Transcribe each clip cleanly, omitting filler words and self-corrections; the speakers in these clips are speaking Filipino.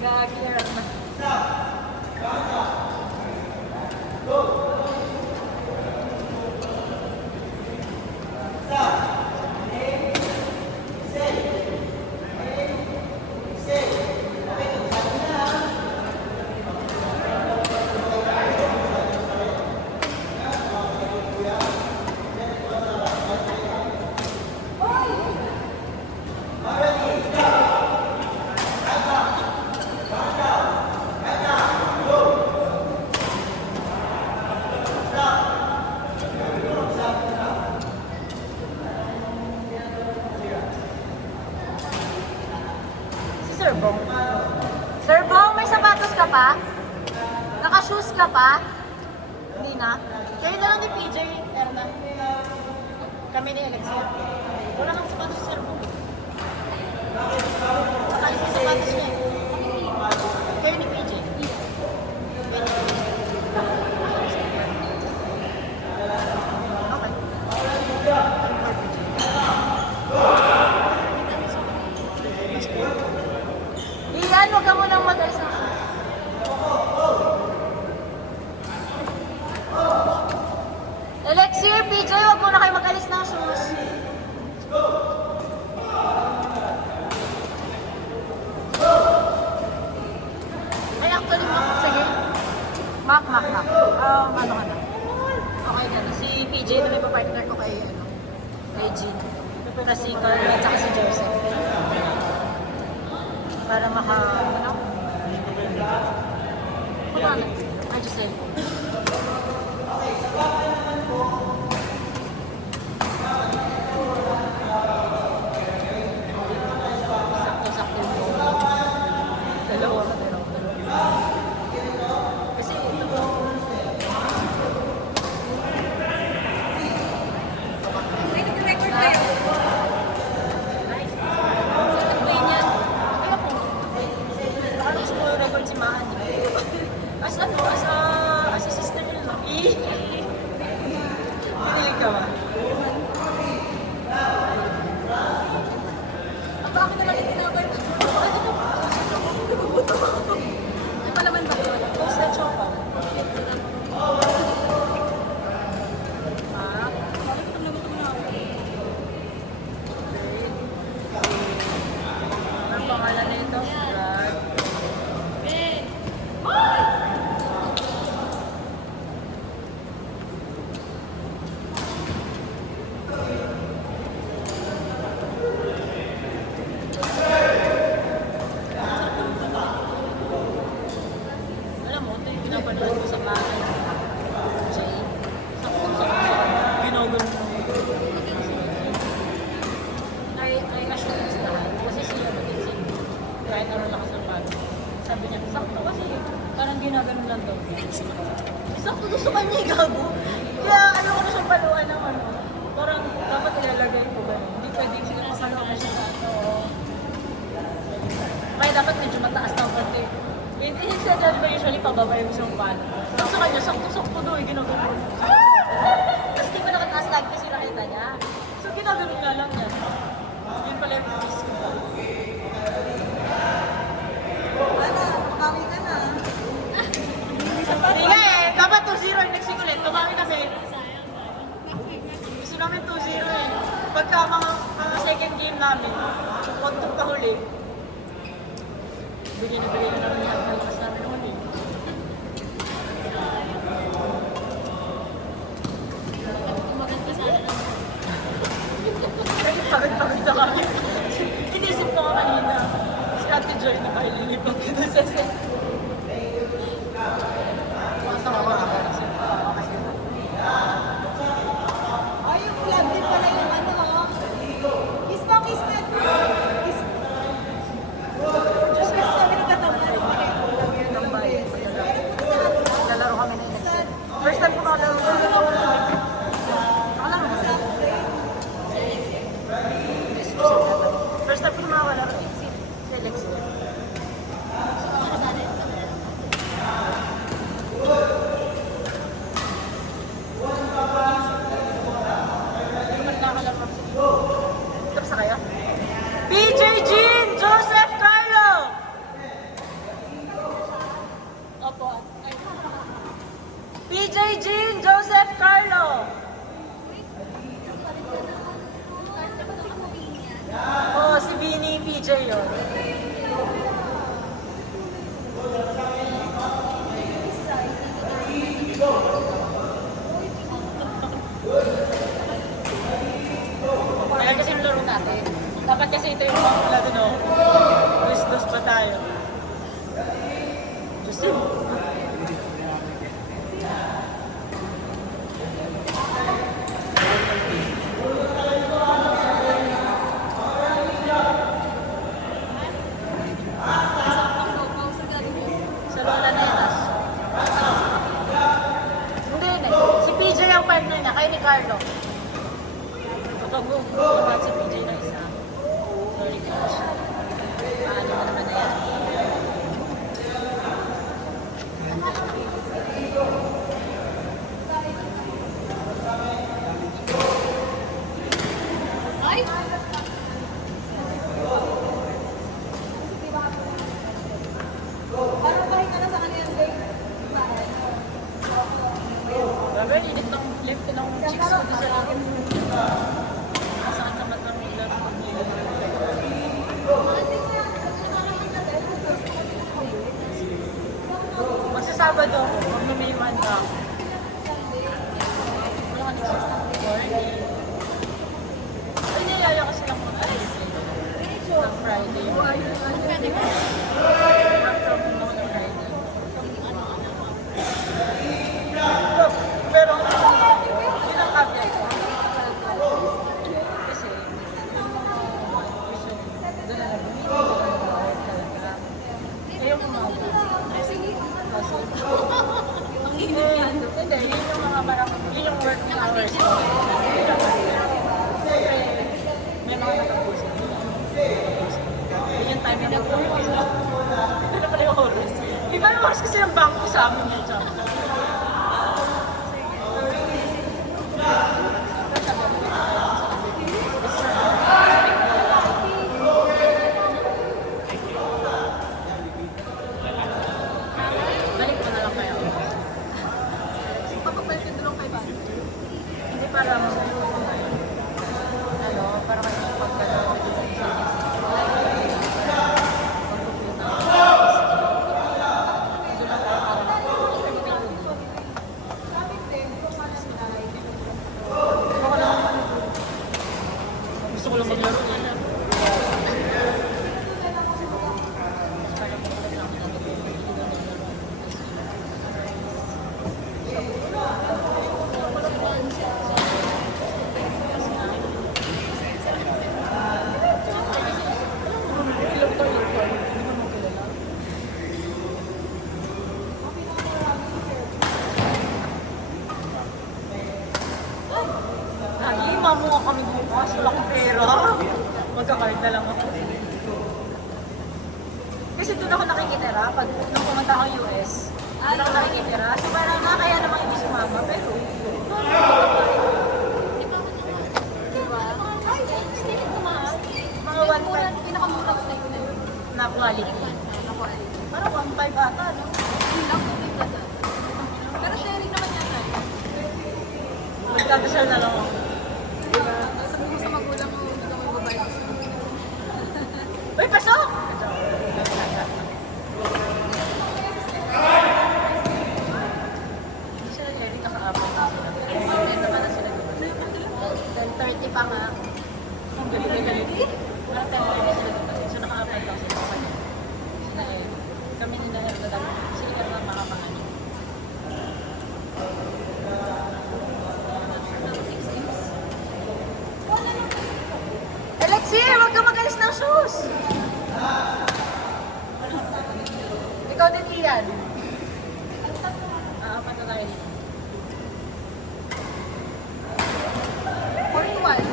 Gag-clear na. Sir Bong. Sir Bong, may sapatos ka pa? Naka-shoes ka pa? Hindi na. Kayo na lang ni PJ, Erna. Kami ni Alexia. Wala kang sapatos, Sir Bong. Nakalis yung sapatos niya. Kayo ni PJ. Iyan, huwag ka munang mag-alis ng shoes. Alexia, PJ, huwag muna kayo mag-alis ng shoes. Ay, actually, sige. Mak. Ano ka na? Okay ka na. Si PJ na may pa-partner ko kay Jean. Kasi Carl at saka si Joseph. Para maka, ano? Kumana? I just said. Sakto-sakto yung dalawa ka pero. Kasi ito po. May nag-record kayo. Si Mahan. As a sister-in-law. Pinilig ka ba? Ang bakit naman yung tinawag? Yung palaman ba yun? Post na chopa. Ang pangalan na ito? Brad. Alam mo, ito yung pinapanood ko sa bahay. Jay. Sakto-sakto. Ginogol mo. Ay assurance lahat. Kasi siya mag-isip. Kahit ano lakas ng pag. Sabi niya, sakto kasi parang ginaganon lang daw. Sakto gusto kanya gago. Kaya ano ko na siyang paluan ng ano. Parang dapat ilalagay ko ba. Hindi pwedeng sila pasaluan na siya sa ano. Kaya dapat medyo mataas ng konti. Hindi siya dyan ba usually pababa yung isang palo. Sa kanya, sakto-sakto daw eh, ginaganon. Tapos di ba nakataas lagi kasi nakita niya. So ginaganon nga lang niya. Yun pala yung risk ko. Ano? Makawi ka na. Hindi nga eh, dapat 2-0 yung next week ulit. Tumami kami. Gusto namin 2-0 eh. Pagka mga second game namin, kontong kahuli. Bigyan na namin yan. Kalakas namin naman eh. Pagod na kami. Inisip ko nga kanina. Si Ate Joy na kayo lilipag dito sa set. Masama ko na kayo. Ay, yung vlog din pala yung ano. Kiss pa. Kiss. Just kiss kami ng katawan. Lalaro kami na next set. First time ko nakalaro sa First time ko na makakalaro. Si Alexia. Ito yung mga pala din ako. Dos pa tayo. Justin. Sa Lola Nenas. Hindi, hindi. Si PJ ang partner niya, kayo ni Carlo. Pagkagulat si PJ na isa. Sorry guys. Paano mo naman na yan? Ay! Parang pahinga na sa kanyang day. Grabe, init ng lift ng chicks ko doon sa akin. Masakit naman ng ulan. Magsasabado, pag lumiwan ka. Wala ka nagsasabi. Ay, nilaya kasi lang kung ano ng Friday. Pwede ka. Workshop mo ng Friday. Pero, yun ang caveat ko. Kasi, doon na talaga. Yung umaga. Kasi, Ang init yan. hindi, yun yung mga parang, yun yung working hours ko. Siyempre, may mga natapusin. Yun yung time na nagtapusin. Ano pala yung oras? Iba yung oras kasi yung bangko sa amin yun. Balik mo na lang kaya. Papapalit yung tulong kay Bani. Hindi para ano, para kasi pagkano. Gusto ko lang maglaro. Lagi, mamuha kami bukas. Wala akong pera. Magkakard na lang ako. Kasi doon ako nakikitira. Pag nung pumunta ako US, doon ako nakikitira. So parang nakakaya namang hindi sumama. Pero, Diba? Ay, hindi rin tumaas. mga one time Pinakamura ko na yun. na quality. Parang 1.5 ata, no? Pero sharing naman yan ay. Magdadasal na lang ako. Sabi mo sa magulang mo, hindi ka magbabayad. Uy, pasok! Hindi sila Jerry naka-apply na sila. Hindi naman na sila. 10:30 pa nga. Ang galit. Parang 10:30 sila. So naka-apply lang sila. Sila eh. Kami nila na dami. Sila ka naman makapangan. Alexi, huwag ka mag-alis ng shoes! Ikaw din, Ian. Apat na tayo dito. 41.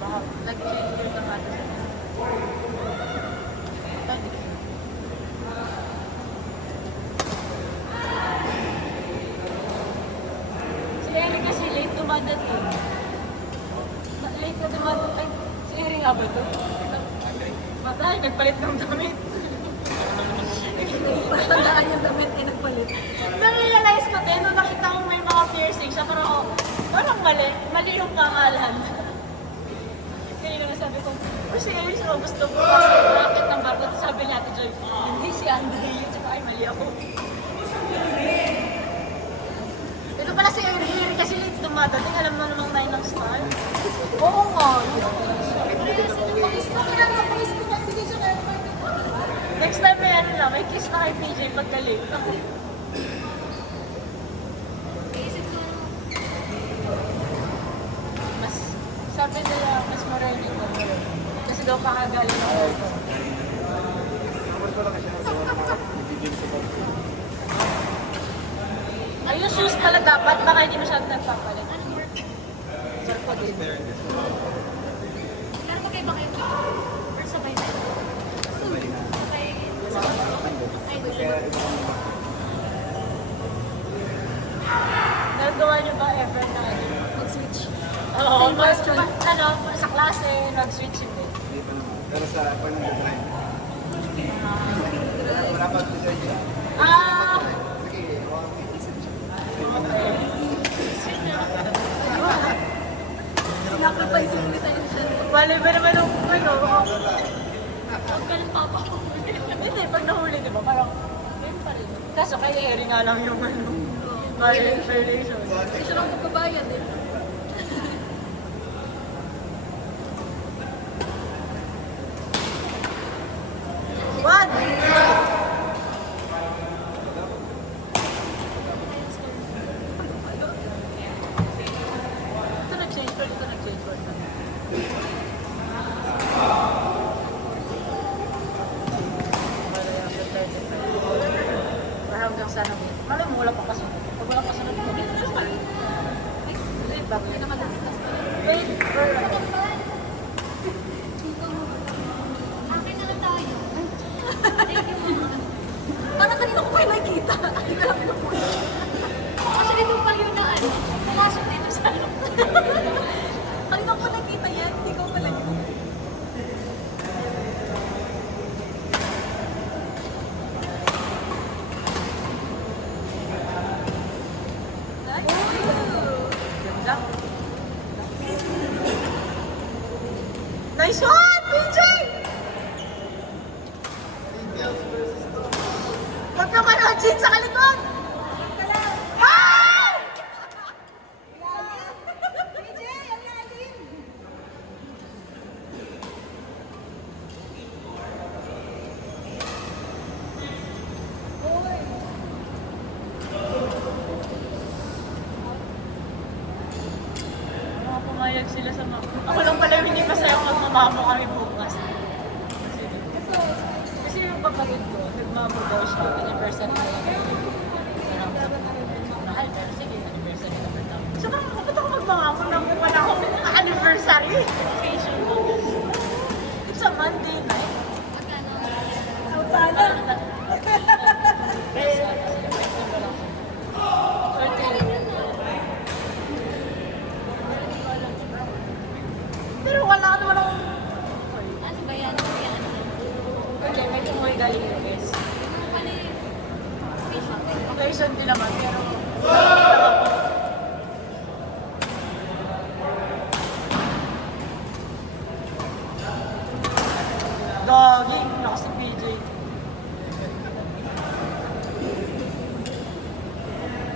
Baka nag-change yung kamatis. Pwede. Si Eric kasi late dumadating. Late na dumadating. Ay, si Eric nga ba ito? Matay, nagpalit ng damit. Tandaan yung damit ay nagpalit. Nang-realize ko din, nung nakita ko may mga piercing siya, parang, oh, parang mali. Mali yung pangalan. Kaya yung sabi ko, si Eric mo gusto ko kasi bracket ng barko. Sabi niya, Ate Joy, hindi si Andre yun. Tsaka, ay, mali ako. Ito pala si Eric kasi late dumadating. Alam mo namang 9 ng start. Oo nga. Kiss na kaya na-kiss ko kaya hindi siya kaya Next time may ano na, may kiss na kay PJ pagka-late. Mas, sabi nila, mas moreno ko. Kasi daw kakagaling ako. Ay, yung shoes pala dapat, baka hindi masyadong nagpapalit. Sir, pag Pero magkaiba kayo? Or sabay na? Sabay na. Ay, nagawa niyo ba ever na ano? mag-switch. Oo, ano, sa klase, nag-switch hindi. Pero sa pag nag-drive, wala pa ito siya. Ah! Sige, Sacrifice yung design siya. Bali ba naman ang ano? Huwag ka ng papa ko. Hindi, pag nahuli, di ba? Parang, yun pa rin. Kaso kay Eri nga lang yung ano. Violation. Hindi siya lang magbabayad eh. What? Ito nag-change ko, ito nag-change ko. Or hanggang sa namin. Malay mo, wala pa kasunod. Pag wala kasunod, hindi na sa kanya. Wait, bago yun naman. Wait, for ano? Akin na lang tayo. Thank you. Parang kanina ko kayo nakikita. Akin na lang pinupuno. Kasi dito pa yun na ano. Pumasok dito sa ano. Kanina ko nakita yan. Hindi ko pala yun. Ganda. Nice one, PJ! Huwag ka manood, Jin, sa kalikod! Ah! PJ, ang lalim! Uy! Mga pumayag sila sa mga... Ako lang pala yung hindi masaya kung magmamamo kami bukas. Kasi yung kapatid ko, nagmamo daw siya, anniversary na lang. Mahal, pero sige, anniversary na lang. So, ba't ako magmamamo nang wala akong anniversary? Vacation mo. It's a Monday night. Sana! Pero wala akong... Ano ba yan? Ano ba yan? Okay, may tumuhay galing yung guys. Ano pala yung patient ko? Occasion din naman, pero... Doggy, lakas ng PJ.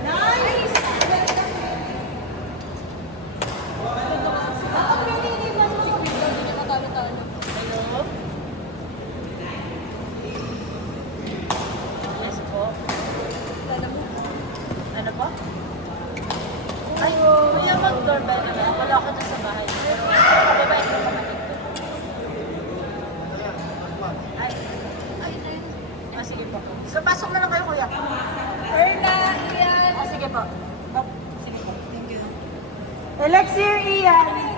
Nice! Ang pinili lang mo. Hindi niya matalo-talo. Hello? Yes po. Alam mo? Ano po? Ay, kuya mag-doorbell na lang. Wala ako dun sa bahay. Pero, mababait ko kapatid ko. Ay, Ay, ayun. sige po. So, pasok na lang kayo, kuya. Erna, Ian! Sige po. Sige po. Thank you. Elixir Ian.